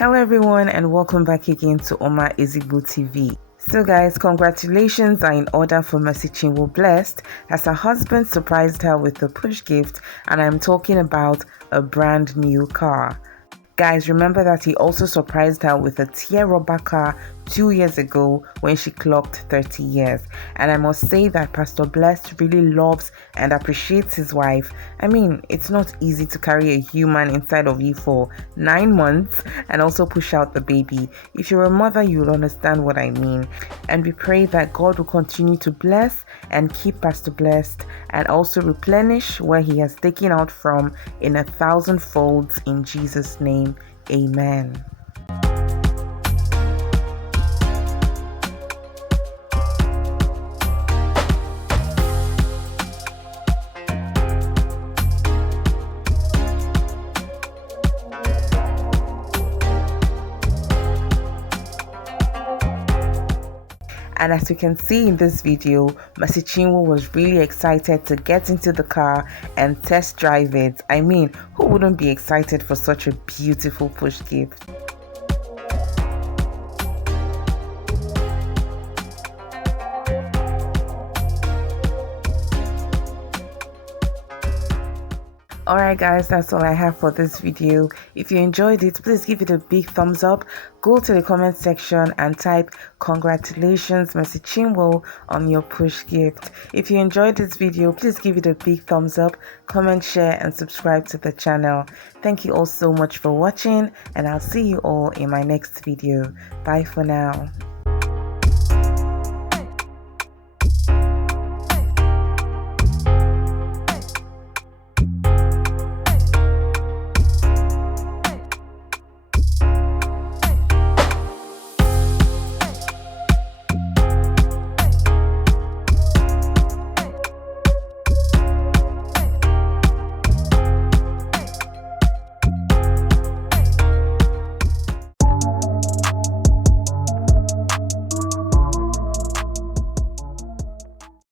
Hello everyone and welcome back again to Oma Ezigbo TV. So guys, congratulations are in order for Mercy Chinwo Blessed as her husband surprised her with a push gift, and I'm talking about a brand new car. Guys, remember that he also surprised her with a tear rubber car 2 years ago when she clocked 30 years. And I must say that Pastor Blessed really loves and appreciates his wife. I mean, it's not easy to carry a human inside of you for 9 months and also push out the baby. If you're a mother, you'll understand what I mean. And we pray that God will continue to bless and keep Pastor Blessed and also replenish where he has taken out from in 1,000 folds in Jesus' name. Amen. And as you can see in this video, Mercy Chinwo was really excited to get into the car and test drive it. I mean, who wouldn't be excited for such a beautiful push gift? Alright guys, that's all I have for this video. If you enjoyed it, please give it a big thumbs up. Go to the comment section and type congratulations Mercy Chinwo on your push gift. If you enjoyed this video, please give it a big thumbs up, comment, share and subscribe to the channel. Thank you all so much for watching, and I'll see you all in my next video. Bye for now.